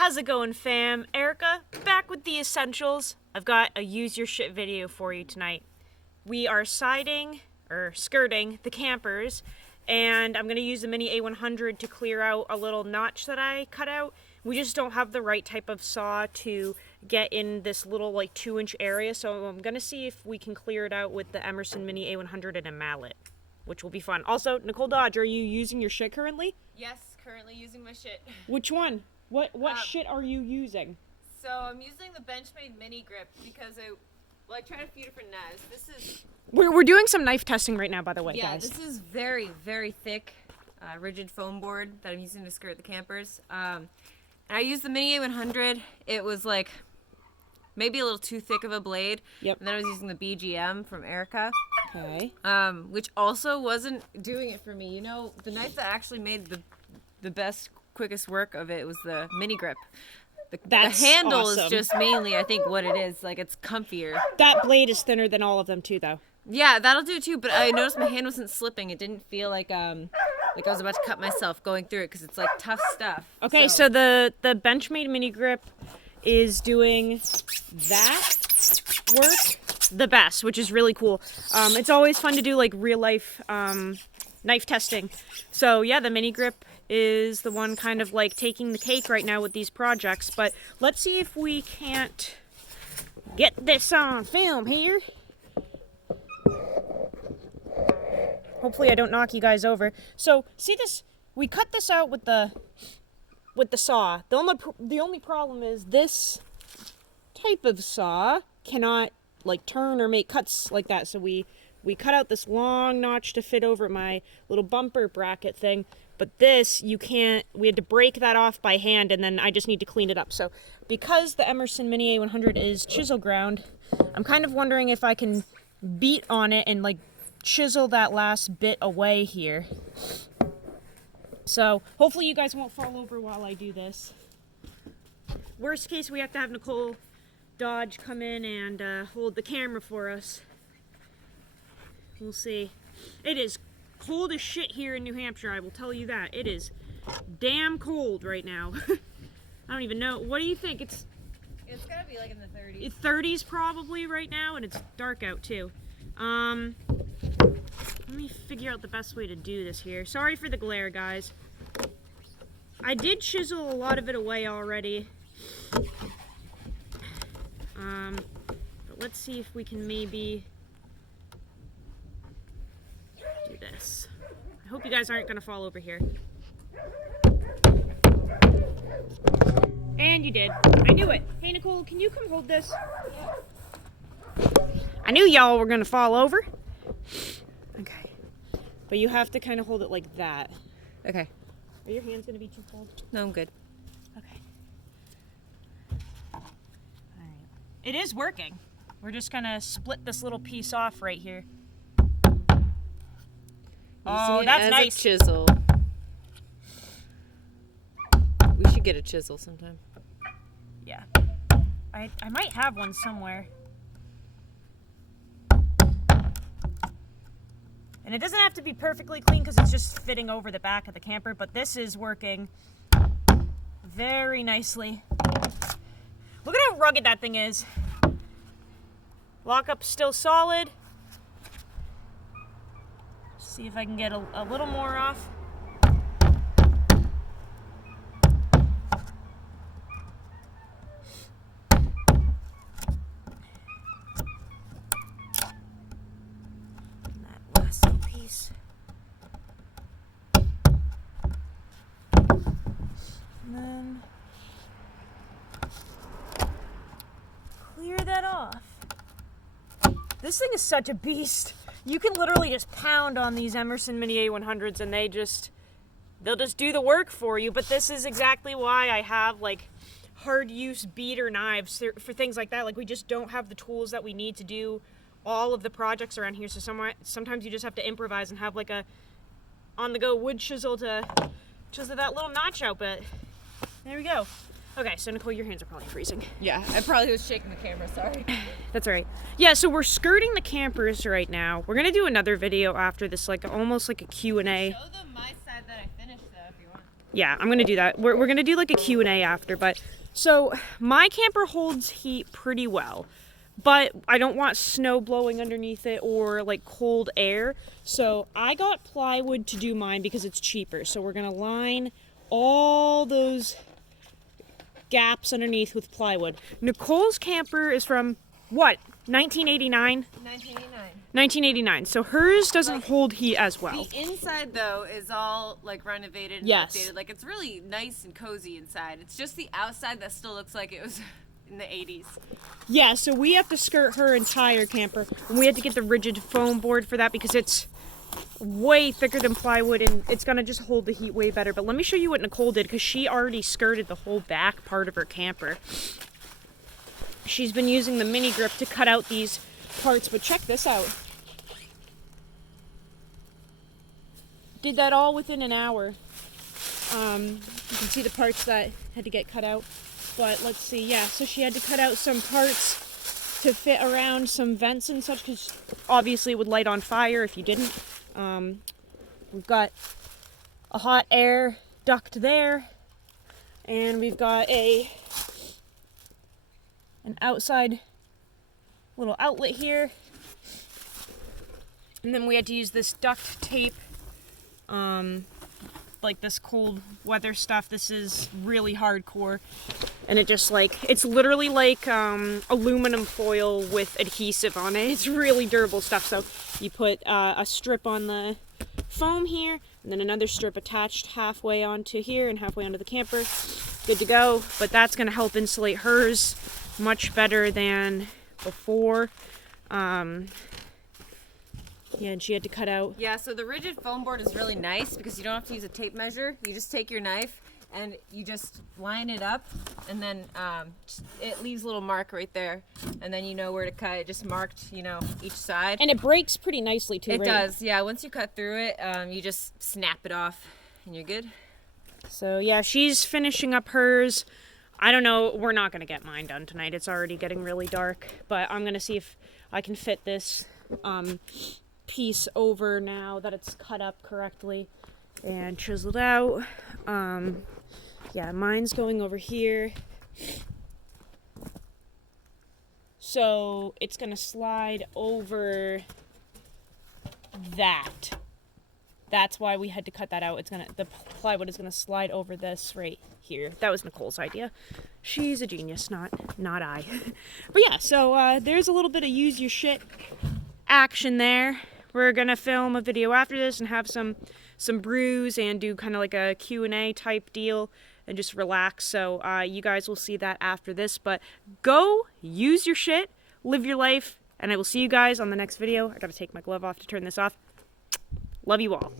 How's it going, fam? Erica, back with the essentials. I've got a use your shit video for you tonight. We are skirting the campers, and I'm gonna use the Mini A-100 to clear out a little notch that I cut out. We just don't have the right type of saw to get in this little 2-inch area, so I'm gonna see if we can clear it out with the Emerson Mini A-100 and a mallet, which will be fun. Also, Nicole Dodge, are you using your shit currently? Yes, currently using my shit. Which one? What shit are you using? So I'm using the Benchmade Mini Grip because I tried a few different knives. We're doing some knife testing right now, by the way, yeah, guys. this is very, very thick, rigid foam board that I'm using to skirt the campers. And I used the Mini A-100. It was maybe a little too thick of a blade. Yep. And then I was using the BGM from Erica. Okay. Which also wasn't doing it for me. You know, the knife that actually made the best, quickest work of it was the Mini Grip. The handle awesome. is just mainly, I think, what it is. It's comfier. That blade is thinner than all of them too, though. Yeah, that'll do too. But I noticed my hand wasn't slipping. It didn't feel like I was about to cut myself going through it because it's tough stuff. Okay, so the Benchmade Mini Grip is doing that work the best, which is really cool. It's always fun to do real life knife testing. So yeah, the Mini Grip is the one kind of taking the cake right now with these projects, but let's see if we can't get this on film here. Hopefully I don't knock you guys over. So see this, we cut this out with the saw. The only problem is this type of saw cannot turn or make cuts like that, so we cut out this long notch to fit over my little bumper bracket thing. But this, you can't, we had to break that off by hand, and then I just need to clean it up. So because the Emerson Mini A-100 is chisel ground, I'm kind of wondering if I can beat on it and chisel that last bit away here. So hopefully you guys won't fall over while I do this. Worst case, we have to have Nicole Dodge come in and hold the camera for us. We'll see. It is cold as shit here in New Hampshire, I will tell you that. It is damn cold right now. I don't even know. What do you think? It's gotta be in the 30s. 30s probably right now, and it's dark out too. Let me figure out the best way to do this here. Sorry for the glare, guys. I did chisel a lot of it away already. But let's see if we can maybe do this. I hope you guys aren't gonna fall over here. And you did. I knew it. Hey Nicole, can you come hold this? I knew y'all were gonna fall over. Okay. But you have to kind of hold it like that. Okay. Are your hands gonna be too cold? No, I'm good. Okay. Alright. It is working. We're just gonna split this little piece off right here. Oh, that's as nice. A chisel. We should get a chisel sometime. Yeah. I might have one somewhere. And it doesn't have to be perfectly clean because it's just fitting over the back of the camper, but this is working very nicely. Look at how rugged that thing is. Lockup's still solid. See if I can get a little more off. And then clear that off. This thing is such a beast. You can literally just pound on these Emerson Mini A-100s and they'll just do the work for you. But this is exactly why I have hard use beater knives for things like that. We just don't have the tools that we need to do all of the projects around here. So sometimes you just have to improvise and have a on-the-go wood chisel to chisel that little notch out. But there we go. Okay, so Nicole, your hands are probably freezing. Yeah, I probably was shaking the camera, sorry. That's all right. Yeah, so we're skirting the campers right now. We're gonna do another video after this, almost like a Q&A. Show them my side that I finished though, if you want. Yeah, I'm gonna do that. We're gonna do like a Q&A after, but so my camper holds heat pretty well, but I don't want snow blowing underneath it or like cold air. So I got plywood to do mine because it's cheaper. So we're gonna line all those gaps underneath with plywood. Nicole's camper is from what? 1989? 1989. 1989. So hers doesn't hold heat as well. The inside though is all like renovated and Yes. updated. Like it's really nice and cozy inside. It's just the outside that still looks like it was in the 80s. Yeah, so we have to skirt her entire camper, and we had to get the rigid foam board for that because it's way thicker than plywood and it's gonna just hold the heat way better. But let me show you what Nicole did because she already skirted the whole back part of her camper. She's been using the mini grip to cut out these parts, but check this out. Did that all within an hour. You can see the parts that had to get cut out. But let's see, yeah, so she had to cut out some parts to fit around some vents and such because obviously it would light on fire if you didn't. We've got a hot air duct there, and we've got an outside little outlet here. And then we had to use this duct tape, like this cold weather stuff. This is really hardcore. And it just like, it's literally like aluminum foil with adhesive on it. It's really durable stuff. So you put a strip on the foam here, and then another strip attached halfway onto here and halfway onto the camper. Good to go. But that's gonna help insulate hers much better than before. Yeah, and she had to cut out. Yeah, so the rigid foam board is really nice because you don't have to use a tape measure. You just take your knife and you just line it up, and then it leaves a little mark right there, and then you know where to cut. It just marked, you know, each side. And it breaks pretty nicely too, It right? does, yeah. Once you cut through it, you just snap it off and you're good. So yeah, she's finishing up hers. I don't know, we're not gonna get mine done tonight. It's already getting really dark, but I'm gonna see if I can fit this piece over now that it's cut up correctly and chiseled out. Yeah, mine's going over here. So it's gonna slide over that. That's why we had to cut that out. The plywood is gonna slide over this right here. That was Nicole's idea. She's a genius, not I. But yeah, so there's a little bit of use your shit action there. We're gonna film a video after this and have some brews and do kind of like a Q&A type deal and just relax. So you guys will see that after this. But go use your shit, live your life, and I will see you guys on the next video. I gotta take my glove off to turn this off. Love you all.